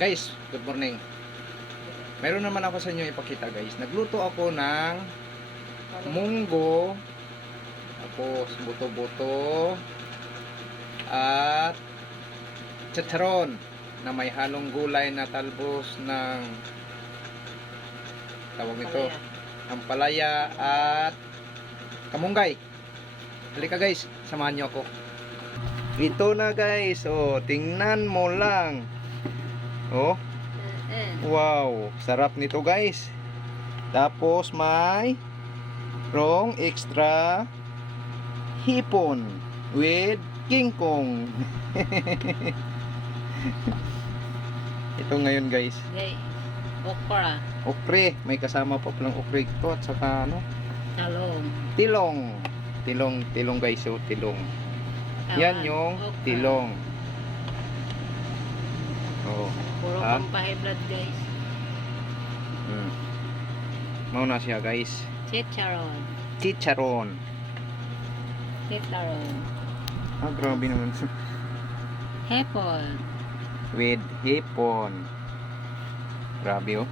Guys, good morning. Meron naman ako sa inyo ipakita guys. Nagluto ako ng munggo, tapos buto-buto, at chicharon na may halong gulay na talbos ng tawag nito, ampalaya at kamunggay. Halika guys, samahan niyo ako. Ito na guys, oh, tingnan mo lang. Oh. Wow, sarap nito guys. Tapos may rong extra hipon with king kong. Ito ngayon guys. Okay. Okra. Okre, may kasama pa palang okre ito at saka ano? Talong. Tilong guys, so tilong. Yan yung Okra. tilong. Oh. Puro Ha? pampahay blood guys. Mauna siya guys. Chicharon. Chicharon. Chicharon. Ah, grabe naman. Hepon. With hipon. Grabe oh.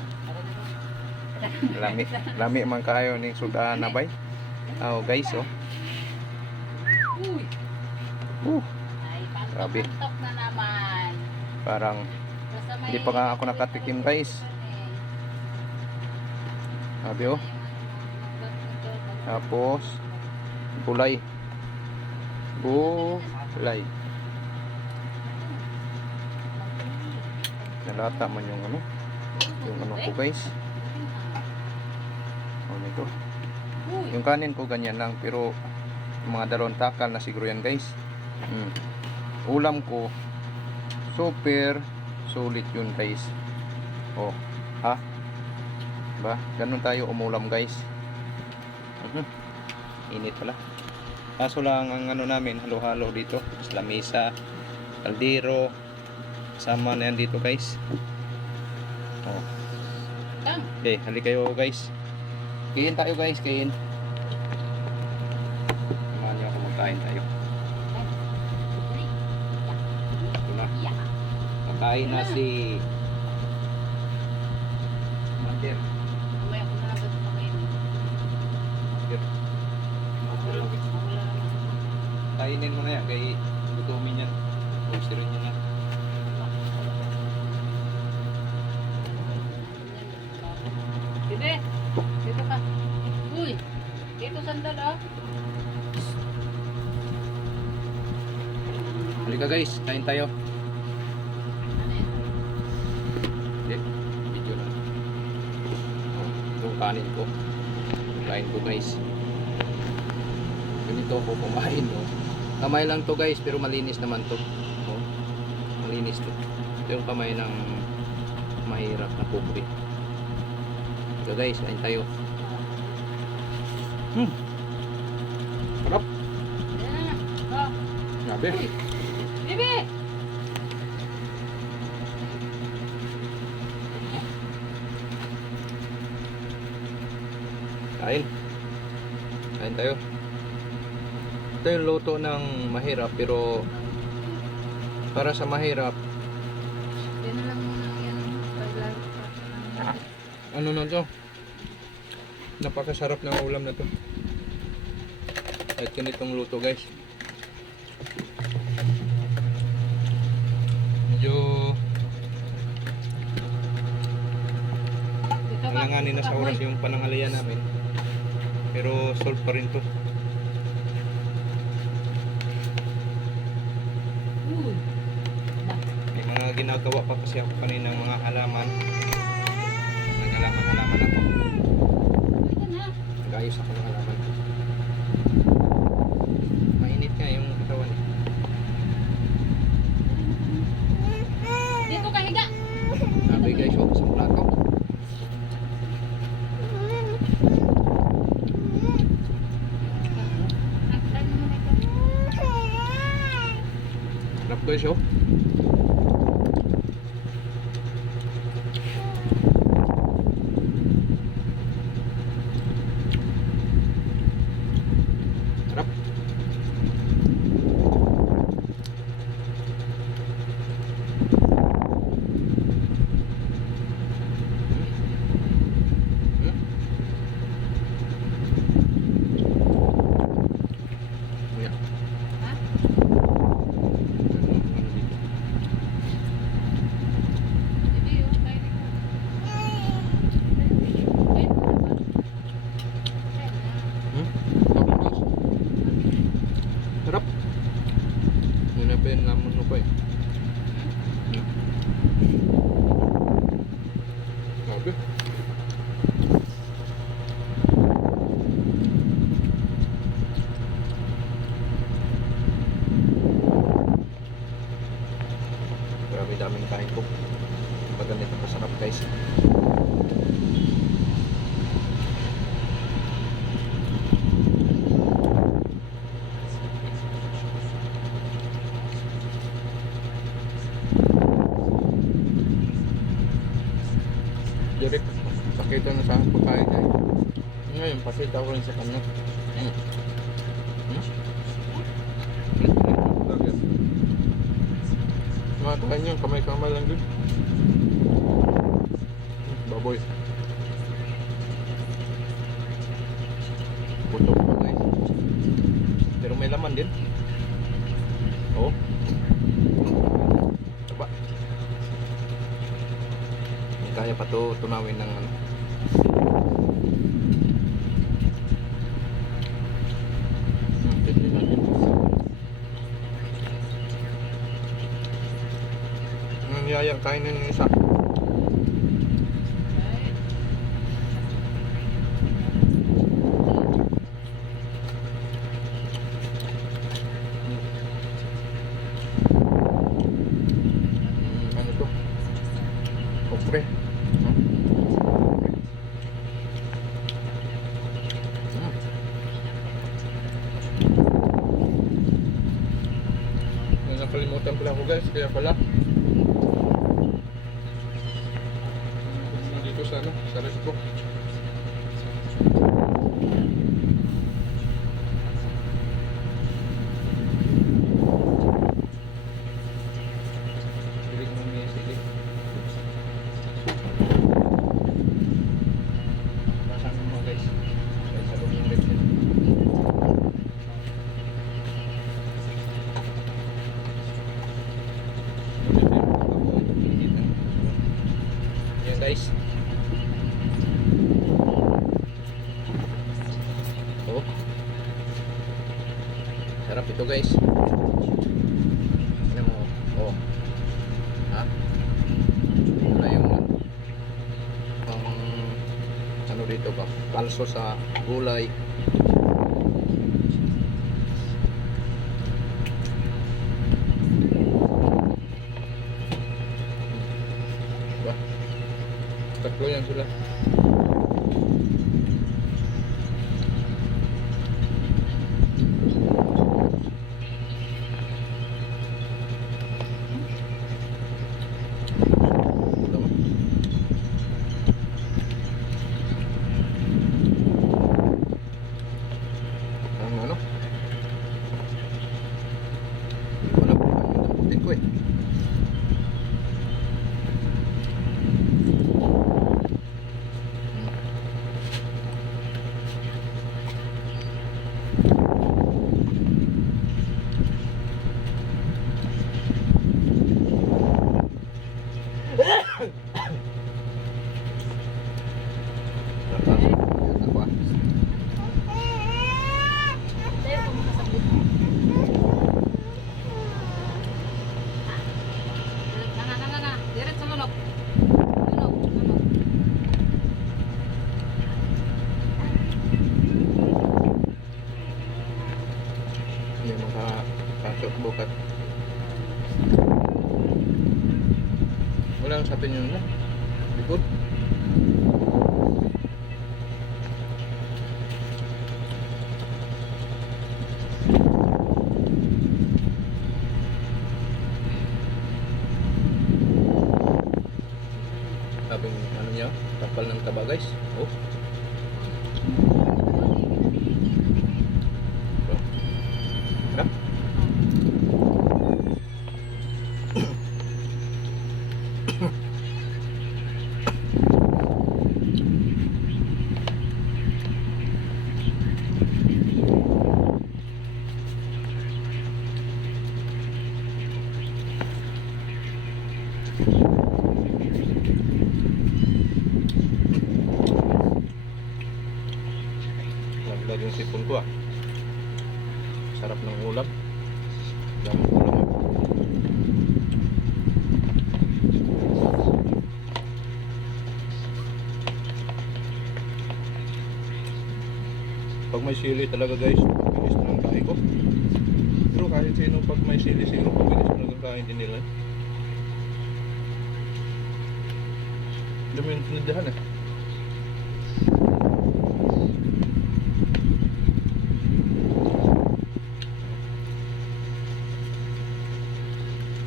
Lami man kayo ning sudan na bay. Oh guys oh. Ay, Grabe. pantok na naman. Parang Basta may- hindi pa nga ako nakatikim guys. Grabe oh. Tapos gulay. Gulay. Nalata man yung ano. Yung ano ko guys. Ano ito? Yung kanin ko ganyan lang pero yung mga dalawang takal na siguro yan guys. Ulam ko super sulit yun guys. Oh, ha? Ba? Ganun tayo umulam guys. Init pala. Kaso lang ang ano namin halo-halo dito. Lamesa, kaldero. Sama na yan dito guys. Oh. Okay, halika kayo guys. Kain tayo guys, kain. Samahan niyo ako magkain tayo. Ito na. Magkain na si Mother. Mamaya ko na agad pakain. Mother. Kainin mo na yan, kay gutumin yan. Posterin niya na. Dito. Dito ka. Uy. Dito sandal ah. Halika guys, kain tayo. Okay, video na. Yung kanin ko. Kain ko guys. Ganito ako kumain. No? Kamay lang to guys, pero malinis naman to. Oh, malinis to. Ito yung kamay ng mahirap na pobre. So guys, kain tayo. Sarap. Ayan na. Oh. Grabe. Bibi. Kain. Kain tayo. Ito yung luto ng mahirap pero para sa mahirap Yan na lang muna yan. Paglalaro pa. ano na to, napakasarap ng ulam na to at ganitong luto guys. Medyo Dito ka. alanganin na Dito sa ka, oras boy. yung panangalian namin pero solve pa rin to. Uy. May mga ginagawa pa kasi ako kanina mga halaman. Nag-halaman ako. Pwede na. Nag-ayos ako ng halaman ko. Mainit nga yung katawan. Dito ka higa. Sabi guys, oh, isang plato. Try mo muna ito. Sarap guys, oh. Sarap. dami-daming kain ko. Pag ganito kasarap guys. Direct, pakita na sa akin pagkain guys. Ngayon, pakita ko rin sa kanya. Makain yung kamay-kamay lang dun. Baboy. Putok pa guys. Pero may laman din. Oh. Diba? Hindi kaya pa to tunawin ng ano. Tignan natin. Nangyayang kainin yung isa. Ano to? Okre. Nakalimutan pala ako guys, kaya pala dito sa ano, sa resto. Bilig mo may sili. Nasaan mo guys? Guys, sa loob ng resto. Yan guys. Oh. Sarap ito guys. Ano mo? Oh. Ha? Ano yung ano dito ba? Kalso sa gulay. Diba? Tatlo yan sila. Ang ano? Wala po ang damputin ko eh. Ako ah. Tayo po makasabit. Na. Diretso lunok. Lunok. Hindi makakasok bukat. Walang sa atin yun na. Likod. Sabing ano niya, kapal ng taba guys. Oh. Diba? Naglag yung sipon ko ah. Sarap ng ulam. Dami ulam ah. Pag may sili talaga guys, pabilis na ng kain ko. Pero kahit sino pag may sili, pabilis na ng kain din nila. Hindi mo yung tindahan eh.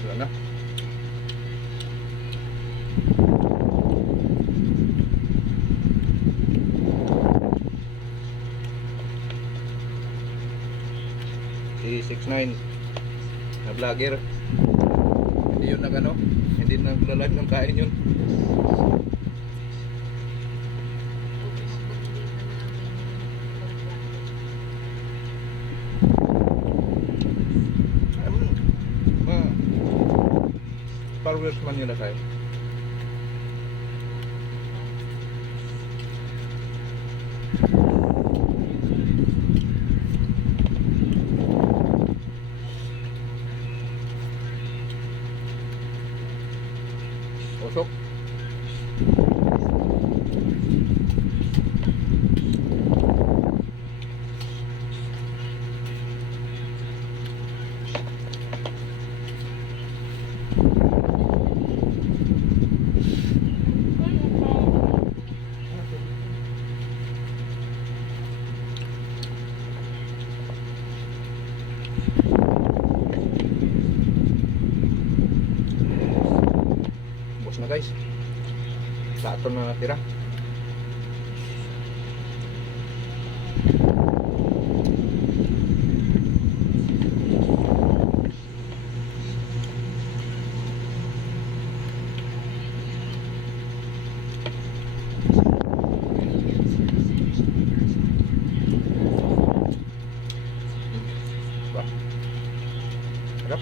Wala na. Si 69 na vlogger. Hindi yun nag-ano, hindi nagla-live ng kain yun. Followers man nila kayo. Usok. Bus na guys. Plato na natira. Bah. Harap.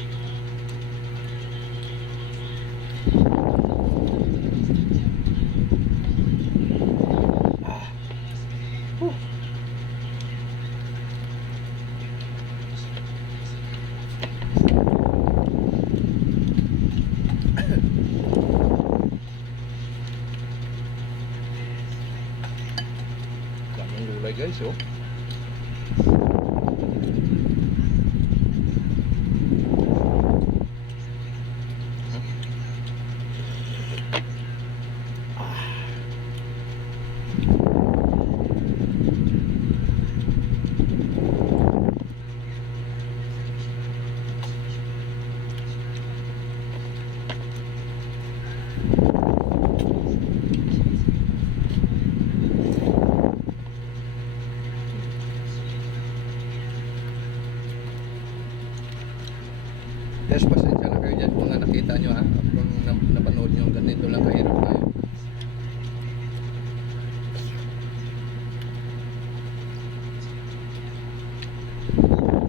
Daming gulay guys, oh. Guys, pasensya na kayo dyan kung nakita nyo ha. Kung napanood nyo, ganito lang kahirap tayo.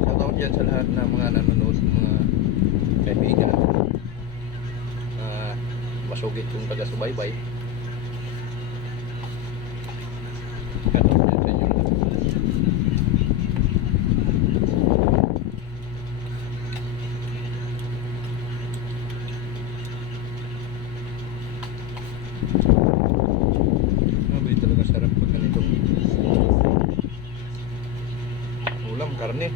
Shoutout dyan sa lahat na mga nanonood, mga kaibigan. Masugit kong taga-subaybay. Shoutout dyan sa inyo. Grabe talaga sarap pag ganitong ulam, karne.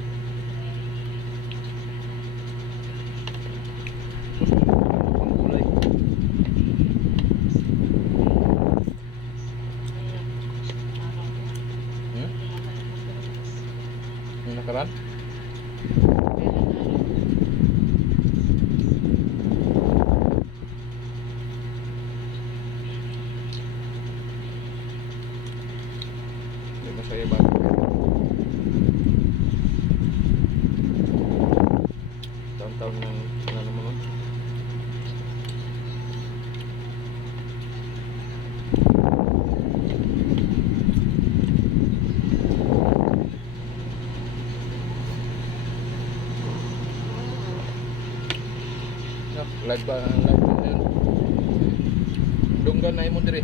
Pang gulay. Yung nakaraan? Hindi masaya ba? Taon-taon ng ano naman. Live ba? Live ba na yun? Dunggan na mo dire.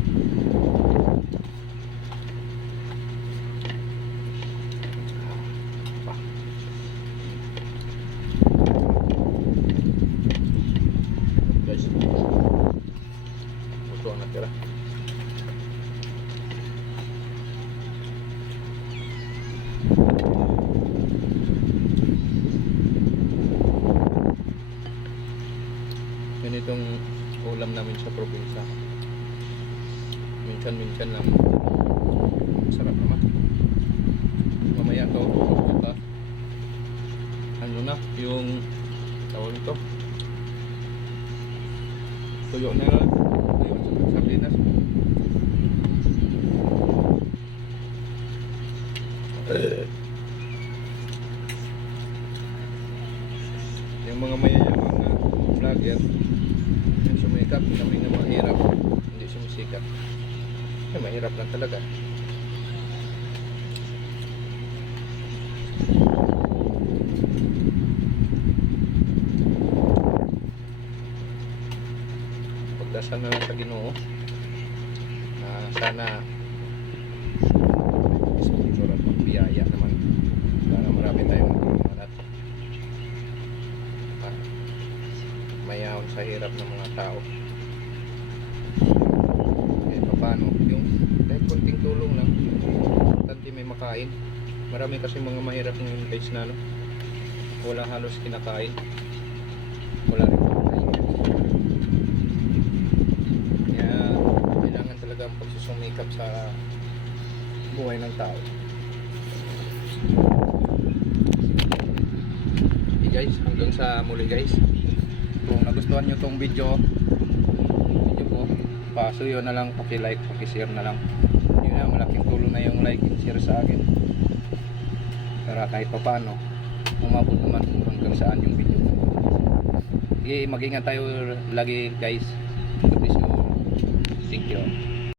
Guys, ito ang natira. Yan itong ulam namin sa probinsya. minsan lang. Sarap naman. Mamaya to, diba? Ano na, yung tawag ito. Tuyo na lang. Tuyo sa sardinas. Yung mga mayayamang na vlogger, yung sumikap, kami na mahirap, hindi sumisikap. Mahirap lang talaga. Pagdasal na lang sa Ginoo na sana sponsor at magbiyaya naman para marami tayong matulungan at mayahon sa hirap ng mga tao. Kahit paano, yung kahit konting tulong lang, importante may makain. Marami kasi mga mahirap ngayon guys na no, wala halos kinakain, wala rin kinakain. Kaya kailangan talaga ang pagsusumikap sa buhay ng tao. Okay guys, hanggang sa muli guys. Kung nagustuhan nyo tong video ko, pasuyo na lang, paki-like, paki-share na lang. Yun na, malaking tulong na yung like and share sa akin. Para kahit pa paano, umabot naman kung hanggang saan yung video ko. Sige, mag-ingat tayo lagi guys. God bless you all. Thank you.